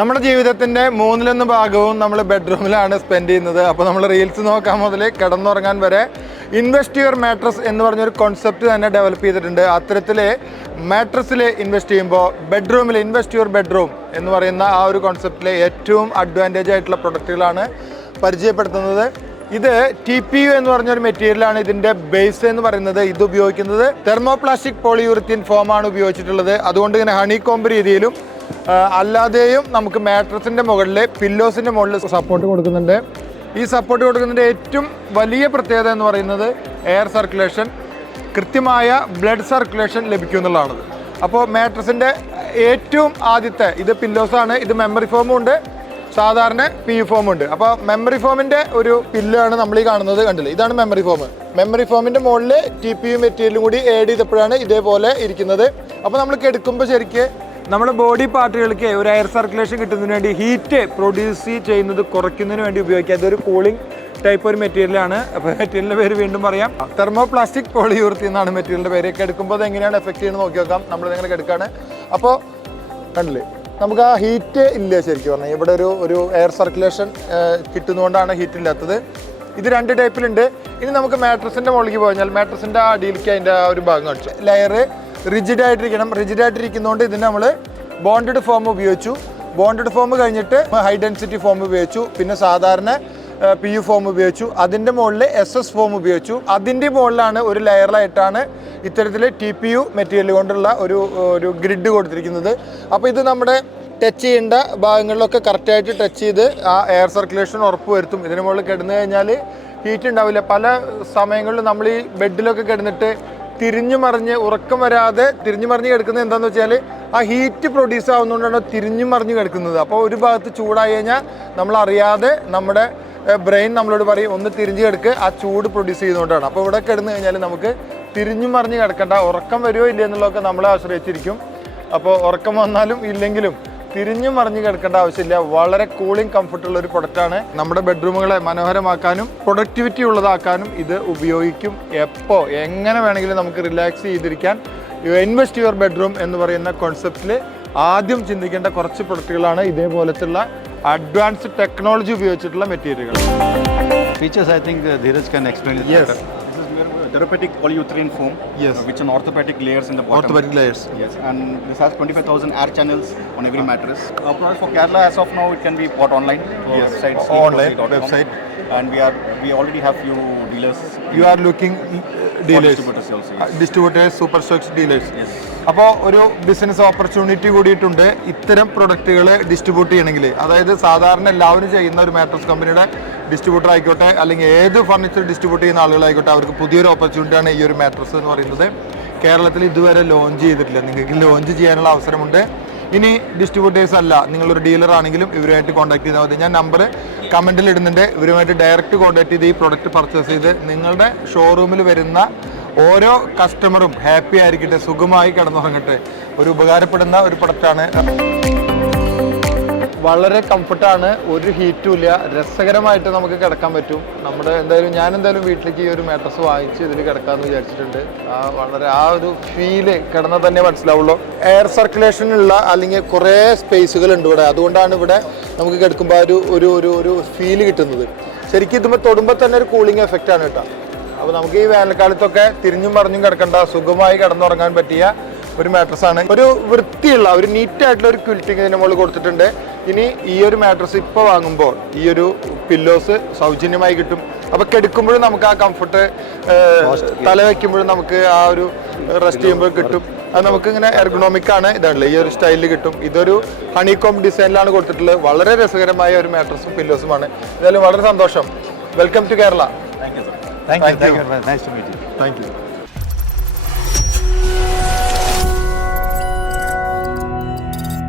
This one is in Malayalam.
നമ്മുടെ ജീവിതത്തിന്റെ മൂന്നിലൊന്ന് ഭാഗവും നമ്മൾ ബെഡ്റൂമിലാണ് സ്പെൻഡ് ചെയ്യുന്നത്. അപ്പോൾ നമ്മൾ റീൽസ് നോക്കാൻ മുതൽ കിടന്നുറങ്ങാൻ വരെ ഇൻവെസ്റ്റ് യുവർ മാട്രസ് എന്ന് പറഞ്ഞൊരു കോൺസെപ്റ്റ് തന്നെ ഡെവലപ്പ് ചെയ്തിട്ടുണ്ട്. അത്തരത്തിൽ മാട്രസിൽ ഇൻവെസ്റ്റ് ചെയ്യുമ്പോൾ ബെഡ്റൂമിൽ ഇൻവെസ്റ്റ് യുവർ ബെഡ്റൂം എന്ന് പറയുന്ന ആ ഒരു കോൺസെപ്റ്റിലെ ഏറ്റവും അഡ്വാൻറ്റേജ് ആയിട്ടുള്ള പ്രൊഡക്റ്റുകളാണ് പരിചയപ്പെടുത്തുന്നത്. ഇത് TPU എന്ന് പറഞ്ഞൊരു മെറ്റീരിയലാണ് ഇതിൻ്റെ ബേസ് എന്ന് പറയുന്നത്. ഇത് ഉപയോഗിക്കുന്നത് തെർമോപ്ലാസ്റ്റിക് പോളിയൂറിത്തീൻ ഫോമാണ് ഉപയോഗിച്ചിട്ടുള്ളത്. അതുകൊണ്ട് ഇങ്ങനെ ഹണി കോംബ് രീതിയിലും അല്ലാതെയും നമുക്ക് മാട്രസിൻ്റെ മുകളിൽ പില്ലോസിൻ്റെ മുകളിൽ സപ്പോർട്ട് കൊടുക്കുന്നുണ്ട്. ഈ സപ്പോർട്ട് കൊടുക്കുന്നതിൻ്റെ ഏറ്റവും വലിയ പ്രത്യേകത എന്ന് പറയുന്നത് എയർ സർക്കുലേഷൻ, കൃത്യമായ ബ്ലഡ് സർക്കുലേഷൻ ലഭിക്കും എന്നുള്ളതാണ്. അപ്പോൾ മാട്രസിൻ്റെ ഏറ്റവും ആദ്യത്തെ ഇത് പില്ലോസാണ്. ഇത് മെമ്മറി ഫോമും ഉണ്ട്, സാധാരണ PU ഫോം ഉണ്ട്. അപ്പോൾ മെമ്മറി ഫോമിൻ്റെ ഒരു പില്ലാണ് നമ്മൾ ഈ കാണുന്നത്, കണ്ടില്ലേ? ഇതാണ് മെമ്മറി ഫോം. മെമ്മറി ഫോമിൻ്റെ മുകളിൽ TPU മെറ്റീരിയലും കൂടി ആഡ് ചെയ്തപ്പോഴാണ് ഇതേപോലെ ഇരിക്കുന്നത്. അപ്പോൾ നമ്മൾ എടുക്കുമ്പോൾ ശരിക്ക് നമ്മുടെ ബോഡി പാർട്ടുകൾക്ക് ഒരു എയർ സർക്കുലേഷൻ കിട്ടുന്നതിന് വേണ്ടി ഹീറ്റ് പ്രൊഡ്യൂസ് ചെയ്യുന്നത് കുറയ്ക്കുന്നതിന് വേണ്ടി ഉപയോഗിക്കുക. ഇതൊരു കൂളിംഗ് ടൈപ്പ് ഒരു മെറ്റീരിയലാണ്. അപ്പോൾ മെറ്റീരിയലിൻ്റെ പേര് വീണ്ടും പറയാം, തെർമോപ്ലാസ്റ്റിക് പോളിയൂറിത്തീൻ എന്നാണ് മെറ്റീരിയലിൻ്റെ പേര്. എടുക്കുമ്പോൾ അത് എങ്ങനെയാണ് എഫക്ട് ചെയ്യുന്നത് നോക്കി നോക്കാം. നമ്മളിങ്ങനെ എടുക്കുകയാണ്. അപ്പോൾ കണ്ടില്ലേ, നമുക്ക് ആ ഹീറ്റ് ഇല്ല. ശരിക്കും പറഞ്ഞാൽ ഇവിടെ ഒരു എയർ സർക്കുലേഷൻ കിട്ടുന്നതുകൊണ്ടാണ് ഹീറ്റ് ഇല്ലാത്തത്. ഇത് രണ്ട് ടൈപ്പിലുണ്ട്. ഇനി നമുക്ക് മാട്രസിൻ്റെ മുകളിലേക്ക് പോയാൽ മാട്രസിൻ്റെ അടിയിലേക്ക് അതിൻ്റെ ആ ഒരു ഭാഗം കാണിച്ചു. ലെയർ റിജിഡായിട്ടിരിക്കണം. റിജിഡായിട്ടിരിക്കുന്നതുകൊണ്ട് ഇതിന് നമ്മൾ ബോണ്ടഡ് ഫോം ഉപയോഗിച്ചു. ബോണ്ടഡ് ഫോം കഴിഞ്ഞിട്ട് ഹൈ ഡെൻസിറ്റി ഫോം ഉപയോഗിച്ചു. പിന്നെ സാധാരണ PU ഫോം ഉപയോഗിച്ചു. അതിൻ്റെ മുകളിൽ SS ഫോം ഉപയോഗിച്ചു. അതിൻ്റെ മുകളിലാണ് ഒരു ലെയറിലായിട്ടാണ് ഇത്തരത്തിൽ TPU മെറ്റീരിയൽ കൊണ്ടുള്ള ഒരു ഗ്രിഡ് കൊടുത്തിരിക്കുന്നത്. അപ്പോൾ ഇത് നമ്മുടെ ടച്ച് ചെയ്യേണ്ട ഭാഗങ്ങളിലൊക്കെ കറക്റ്റായിട്ട് ടച്ച് ചെയ്ത് ആ എയർ സർക്കുലേഷൻ ഉറപ്പ് വരുത്തും. ഇതിന് മുകളിൽ കിടന്നു കഴിഞ്ഞാൽ ഹീറ്റ് ഉണ്ടാവില്ല. പല സമയങ്ങളിലും നമ്മൾ ഈ ബെഡിലൊക്കെ കിടന്നിട്ട് തിരിഞ്ഞു മറിഞ്ഞ് ഉറക്കം വരാതെ തിരിഞ്ഞു മറിഞ്ഞ് കിടക്കുന്നത് എന്താണെന്ന് വെച്ചാൽ ആ ഹീറ്റ് പ്രൊഡ്യൂസ് ആവുന്നതുകൊണ്ടാണ് തിരിഞ്ഞു മറിഞ്ഞ് കിടക്കുന്നത്. അപ്പോൾ ഒരു ഭാഗത്ത് ചൂടായി കഴിഞ്ഞാൽ നമ്മളറിയാതെ നമ്മുടെ ബ്രെയിൻ നമ്മളോട് പറയും ഒന്ന് തിരിഞ്ഞ് കിടക്ക്, ആ ചൂട് പ്രൊഡ്യൂസ് ചെയ്യുന്നതുകൊണ്ടാണ്. അപ്പോൾ ഇവിടെ കിടന്നു കഴിഞ്ഞാൽ നമുക്ക് തിരിഞ്ഞു മറിഞ്ഞ് കിടക്കേണ്ട, ഉറക്കം വരുമോ ഇല്ല എന്നുള്ളതൊക്കെ നമ്മളെ ആശ്രയിച്ചിരിക്കും. അപ്പോൾ ഉറക്കം വന്നാലും ഇല്ലെങ്കിലും തിരിഞ്ഞു മറിഞ്ഞ് കിടക്കേണ്ട ആവശ്യമില്ല. വളരെ കൂളിംഗ് കംഫർട്ടുള്ള ഒരു പ്രൊഡക്റ്റാണ്. നമ്മുടെ ബെഡ്റൂമുകളെ മനോഹരമാക്കാനും പ്രൊഡക്ടിവിറ്റി ഉള്ളതാക്കാനും ഇത് ഉപയോഗിക്കും. എപ്പോൾ എങ്ങനെ വേണമെങ്കിലും നമുക്ക് റിലാക്സ് ചെയ്തിരിക്കാൻ ഇൻവെസ്റ്റ് യുവർ ബെഡ്റൂം എന്ന് പറയുന്ന കോൺസെപ്റ്റിൽ ആദ്യം ചിന്തിക്കേണ്ട കുറച്ച് പ്രൊഡക്റ്റുകളാണ് ഇതേപോലത്തുള്ള അഡ്വാൻസ്ഡ് ടെക്നോളജി ഉപയോഗിച്ചിട്ടുള്ള മെറ്റീരിയലുകൾ. Features, I think Dheeraj can explain it better. Therapeutic polyurethane foam, which an orthopedic layers in the bottom. Orthopedic layers. Yes, and this has 25,000 air channels on every mattress. Our product for Kerala as of now, it can be bought online. Website, online website, and we already have few dealers. You are looking dealers, distributors also. Yes. Distributors, super stocks dealers. Yes. അപ്പോൾ ഒരു ബിസിനസ് ഓപ്പർച്യൂണിറ്റി കൂടിയിട്ടുണ്ട് ഇത്തരം പ്രൊഡക്റ്റുകൾ ഡിസ്ട്രിബ്യൂട്ട് ചെയ്യണമെങ്കിൽ. അതായത് സാധാരണ എല്ലാവരും ചെയ്യുന്ന ഒരു മാട്രസ് കമ്പനിയുടെ ഡിസ്ട്രിബ്യൂട്ടർ ആയിക്കോട്ടെ, അല്ലെങ്കിൽ ഏത് ഫർണിച്ചർ ഡിസ്ട്രിബ്യൂട്ട് ചെയ്യുന്ന ആളുകളായിക്കോട്ടെ, അവർക്ക് പുതിയൊരു ഓപ്പർച്യൂണിറ്റിയാണ് ഈ ഒരു മാട്രസ് എന്ന് പറയുന്നത്. കേരളത്തിൽ ഇതുവരെ ലോഞ്ച് ചെയ്തിട്ടില്ല. നിങ്ങൾക്ക് ലോഞ്ച് ചെയ്യാനുള്ള അവസരമുണ്ട്. ഇനി ഡിസ്ട്രിബ്യൂട്ടേഴ്സ് അല്ല, നിങ്ങളൊരു ഡീലർ ആണെങ്കിലും ഇവരുമായിട്ട് കോൺടാക്ട് ചെയ്താൽ മതി. ഞാൻ നമ്പർ കമൻറ്റിൽ ഇടുന്നുണ്ട്. ഇവരുമായിട്ട് ഡയറക്റ്റ് കോൺടാക്ട് ചെയ്ത് ഈ പ്രൊഡക്റ്റ് പർച്ചേസ് ചെയ്ത് നിങ്ങളുടെ ഷോറൂമിൽ വരുന്ന ഓരോ കസ്റ്റമറും ഹാപ്പി ആയിരിക്കട്ടെ, സുഖമായി കിടന്നുറങ്ങട്ടെ. ഒരു ഉപകാരപ്പെടുന്ന ഒരു പ്രൊഡക്റ്റാണ്. വളരെ കംഫർട്ടാണ്, ഒരു ഹീറ്റും ഇല്ല, രസകരമായിട്ട് നമുക്ക് കിടക്കാൻ പറ്റും. ഞാൻ എന്തായാലും വീട്ടിലേക്ക് ഈ ഒരു മാട്രസ് വാങ്ങിച്ച് ഇതിൽ കിടക്കാമെന്ന് വിചാരിച്ചിട്ടുണ്ട്. വളരെ ആ ഒരു ഫീല് കിടന്നാൽ തന്നെ മനസ്സിലാവുള്ളൂ. എയർ സർക്കുലേഷനുള്ള അല്ലെങ്കിൽ കുറേ സ്പേസുകൾ ഉണ്ട് ഇവിടെ. അതുകൊണ്ടാണ് ഇവിടെ നമുക്ക് കിടക്കുമ്പോൾ ഒരു ഫീല് കിട്ടുന്നത്. ശരിക്കും ഇതുമ്പോൾ തൊടുമ്പോൾ തന്നെ ഒരു കൂളിംഗ് എഫക്റ്റാണ് കേട്ടോ. അപ്പോൾ നമുക്ക് ഈ വേനൽക്കാലത്തൊക്കെ തിരിഞ്ഞും പറഞ്ഞും കിടക്കേണ്ട, സുഖമായി കിടന്നുറങ്ങാൻ പറ്റിയ ഒരു മാട്രസാണ്. ഒരു വൃത്തിയുള്ള ഒരു നീറ്റായിട്ടുള്ള ഒരു ക്വിൽറ്റിംഗ് ഇതിന് മുകളിൽ കൊടുത്തിട്ടുണ്ട്. ഇനി ഈ ഒരു മാട്രസ് ഇപ്പോൾ വാങ്ങുമ്പോൾ ഈ ഒരു പില്ലോസ് സൗജന്യമായി കിട്ടും. അപ്പോൾ കിടക്കുമ്പോഴും നമുക്ക് ആ കംഫർട്ട്, തല വയ്ക്കുമ്പോഴും നമുക്ക് ആ ഒരു റെസ്റ്റ് ചെയ്യുമ്പോൾ കിട്ടും. അത് നമുക്ക് ഇങ്ങനെ എർഗണോമിക്കാണ്. ഇതാണല്ലോ ഈ ഒരു സ്റ്റൈലിൽ കിട്ടും. ഇതൊരു ഹണികോം ഡിസൈനിലാണ് കൊടുത്തിട്ടുള്ളത്. വളരെ രസകരമായ ഒരു മാട്രസും പില്ലോസുമാണ്. എന്തായാലും വളരെ സന്തോഷം. Welcome to Kerala. Thank you, sir. Thank you. Nice to meet you. Thank you.